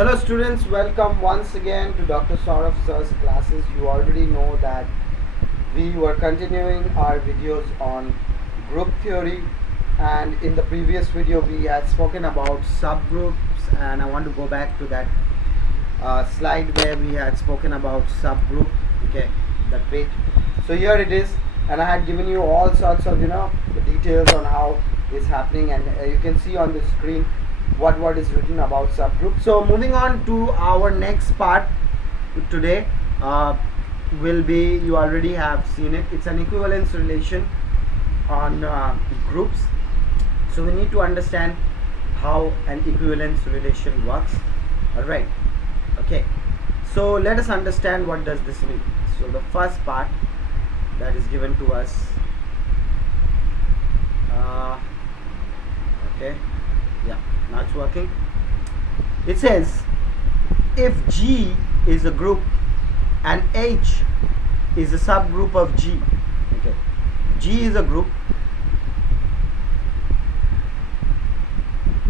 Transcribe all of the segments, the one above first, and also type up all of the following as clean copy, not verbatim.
Hello students, welcome once again to Dr. Saurav Sir's classes. You already know that we were continuing our videos on group theory, and in the previous video we had spoken about subgroups, and I want to go back to that slide where we had spoken about subgroup. Okay, that page. So here it is, and I had given you all sorts of the details on how it's happening, and you can see on the screen what is written about subgroup. So moving on to our next part today will be, you already have seen it, it's an equivalence relation on groups. So we need to understand how an equivalence relation works. All right, okay, so let us understand what does this mean. So the first part that is given to us, okay, yeah, now it's working. It says if G is a group and H is a subgroup of G. Okay, G is a group,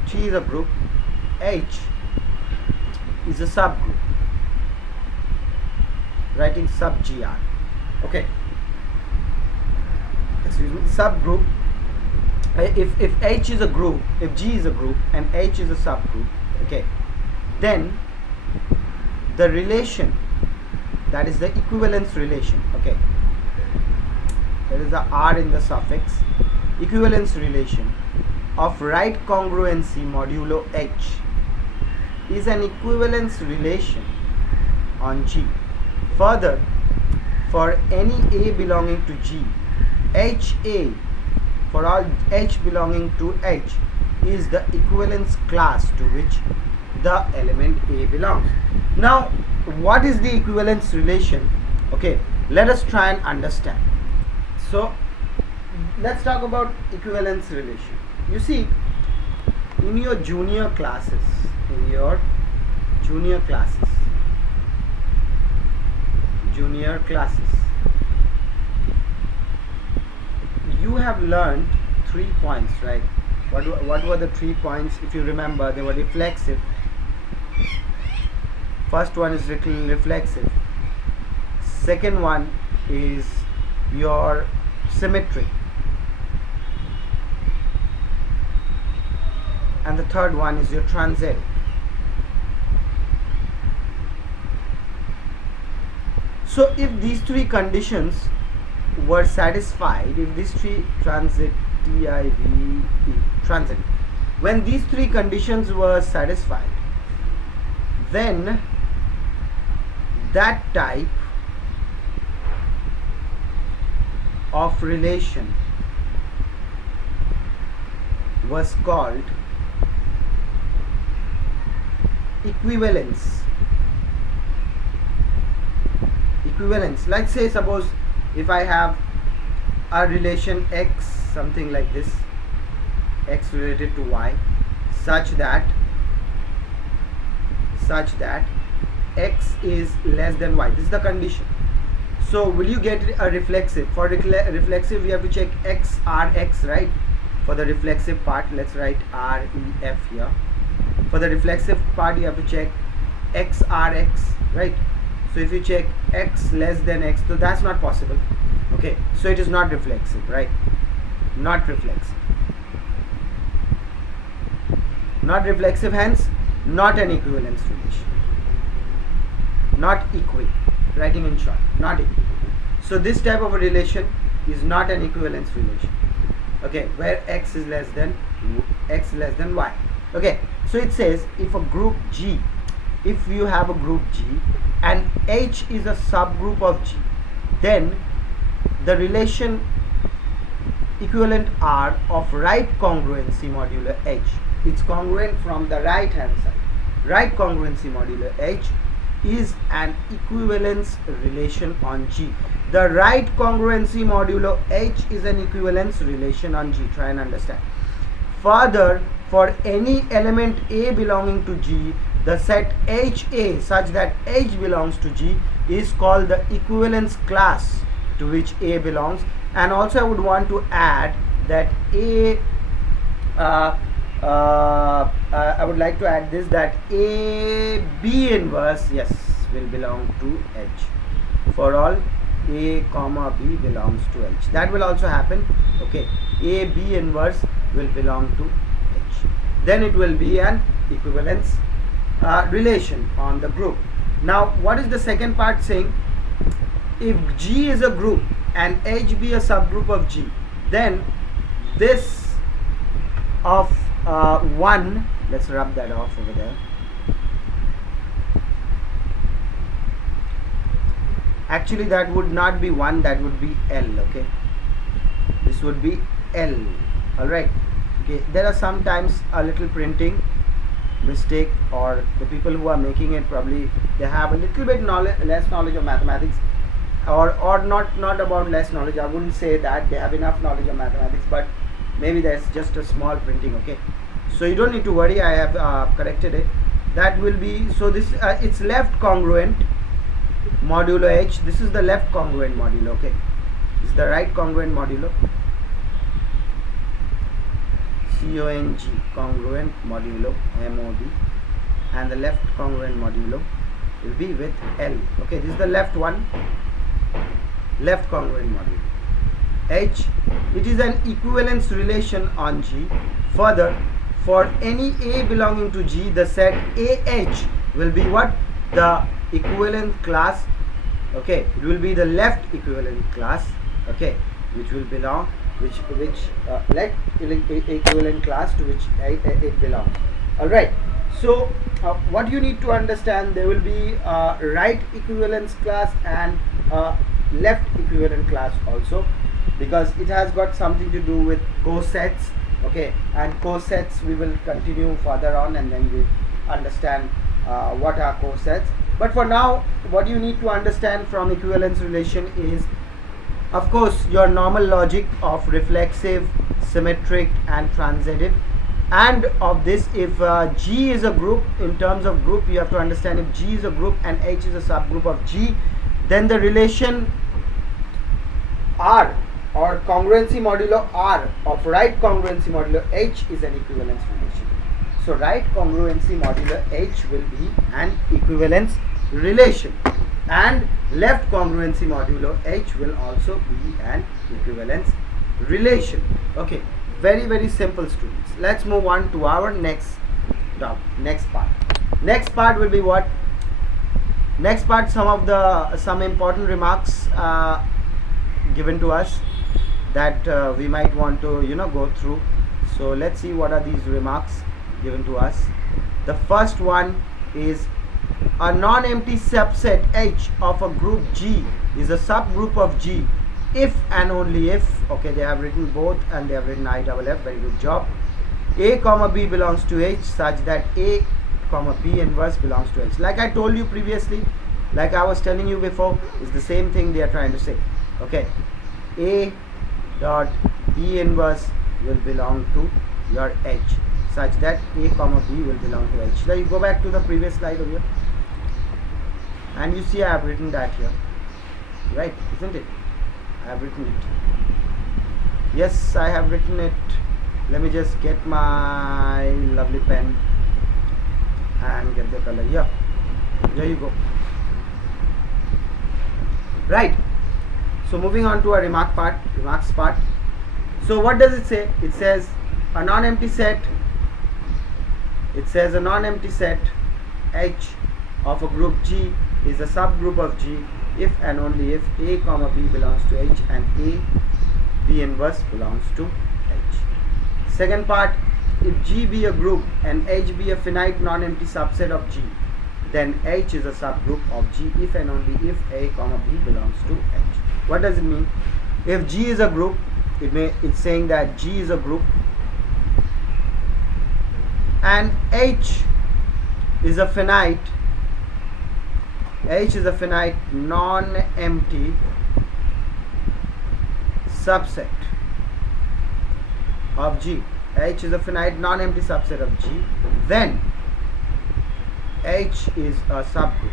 G is a group, H is a subgroup, writing sub GR. Okay, excuse me, subgroup. If H is a group, if G is a group and H is a subgroup, okay, then the relation, that is the equivalence relation, okay, there is a R in the suffix, equivalence relation of right congruency modulo H is an equivalence relation on G. Further, for any A belonging to G, HA, for all H belonging to H, is the equivalence class to which the element A belongs. Now, what is the equivalence relation? Okay, let us try and understand. So, let's talk about equivalence relation. You see, in your junior classes, you have learned 3 points, right? What were the 3 points? If you remember, they were reflexive. First one is reflexive. Second one is your symmetry. And the third one is your transit. So if these 3 conditions were satisfied, if these 3 transit, transit, when these 3 conditions were satisfied, then that type of relation was called equivalence. Let's say, suppose if I have a relation X, something like this, X related to Y, such that X is less than Y. This is the condition. So will you get a reflexive? For reflexive, we have to check X, R, X, right? For the reflexive part, let's write R, E, F here. For the reflexive part, you have to check X, R, X, right? So if you check X less than X, so that's not possible. Okay, so it is not reflexive, right? Not reflexive. Not reflexive, hence not an equivalence relation. Not equi, writing in short, not equi. So this type of a relation is not an equivalence relation. Okay, where X is less than Y. Okay, so it says if a group G, if you have a group G and H is a subgroup of G, then the relation equivalent R of right congruency modulo H, it's congruent from the right hand side, right congruency modulo H is an equivalence relation on G. The right congruency modulo H is an equivalence relation on G. Try and understand. Further, for any element A belonging to G, the set HA such that H belongs to G is called the equivalence class to which A belongs. And also I would want to add that A I would like to add this, that A B inverse, yes, will belong to H for all A comma B belongs to H. That will also happen. Okay, A B inverse will belong to H. Then it will be an equivalence relation on the group. Now, what is the second part saying? If G is a group and H be a subgroup of G, then this of 1, let's rub that off over there. Actually, that would not be 1, that would be L. Okay, this would be L. All right. Okay, there are sometimes a little printing mistake, or the people who are making it, probably they have a little bit less knowledge of mathematics, or not about less knowledge. I wouldn't say that they have enough knowledge of mathematics, but maybe there's just a small printing. Okay, so you don't need to worry, I have corrected it. That will be, so this it's left congruent modulo H. This is the left congruent modulo. Okay, this is the right congruent modulo, CONG, congruent modulo MOD, and the left congruent modulo will be with L. Okay, this is the left one, left congruent modulo H. It is an equivalence relation on G. Further, for any A belonging to G, the set AH will be what? The equivalent class. Okay, it will be the left equivalent class. Okay, which will belong, left equivalent class to which it belongs. All right. So what you need to understand, there will be right equivalence class and left equivalent class also, because it has got something to do with cosets. Okay, and cosets we will continue further on, and then we understand what are cosets. But for now, what you need to understand from equivalence relation is, of course, your normal logic of reflexive, symmetric and transitive. And of this, if G is a group, in terms of group, you have to understand, if G is a group and H is a subgroup of G, then the relation R, or congruency modulo R of right congruency modulo H, is an equivalence relation. So right congruency modulo H will be an equivalence relation, and left congruency modulo H will also be an equivalence relation. Okay, very, very simple, students. Let's move on to our next part. Next part will be what? Next part, some important remarks given to us that we might want to go through. So let's see what are these remarks given to us. The first one is, a non-empty subset H of a group G is a subgroup of G if and only if, okay, they have written both and they have written IFF, very good job, A comma B belongs to H such that A comma B inverse belongs to H. Like I told you previously, like I was telling you before, is the same thing they are trying to say. Okay, A dot B inverse will belong to your H such that A comma B will belong to H. Now you go back to the previous slide over here, and you see I have written that here, right, isn't it? I have written it. Yes, I have written it. Let me just get my lovely pen and get the color here. There you go. Right. So moving on to our remarks part. So what does it say? It says a non-empty set. It says a non-empty set H of a group G is a subgroup of G if and only if A comma B belongs to H and A B inverse belongs to H. Second part, if G be a group and H be a finite non-empty subset of G, then H is a subgroup of G if and only if A comma B belongs to H. What does it mean? If G is a group, it's saying that G is a group and H is a finite non-empty subset of G. H is a finite non-empty subset of G, then H is a subgroup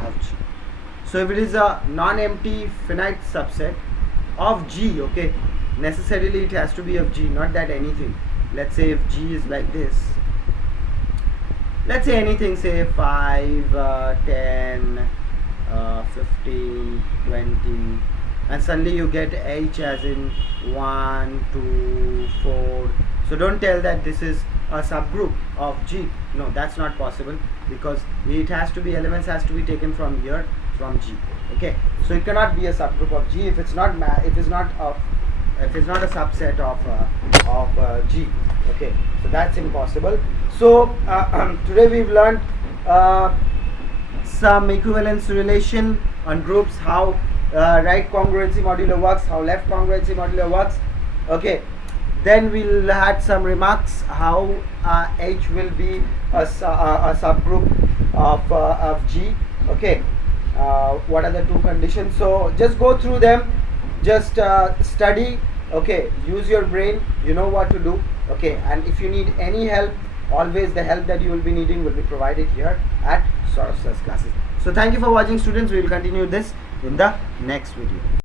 of G. So if it is a non-empty finite subset of G, okay, necessarily it has to be of G, not that anything. Let's say if G is like this, let's say anything, say 5, 10, 15, 20, and suddenly you get H as in 1, 2, 4. So don't tell that this is a subgroup of G. No, that's not possible, because it has to be, elements has to be taken from here, from G. Okay, so it cannot be a subgroup of G if it's not if it's not a subset of G. Okay, so that's impossible. So today we've learned some equivalence relation on groups, how right congruency modulo works, how left congruency modulo works. Okay, then we'll add some remarks how H will be a subgroup of G. Okay, what are the two conditions? So just go through them, just study. Okay, use your brain, you know what to do. Okay, and if you need any help, always the help that you will be needing will be provided here at Classes. So thank you for watching, students. We will continue this in the next video.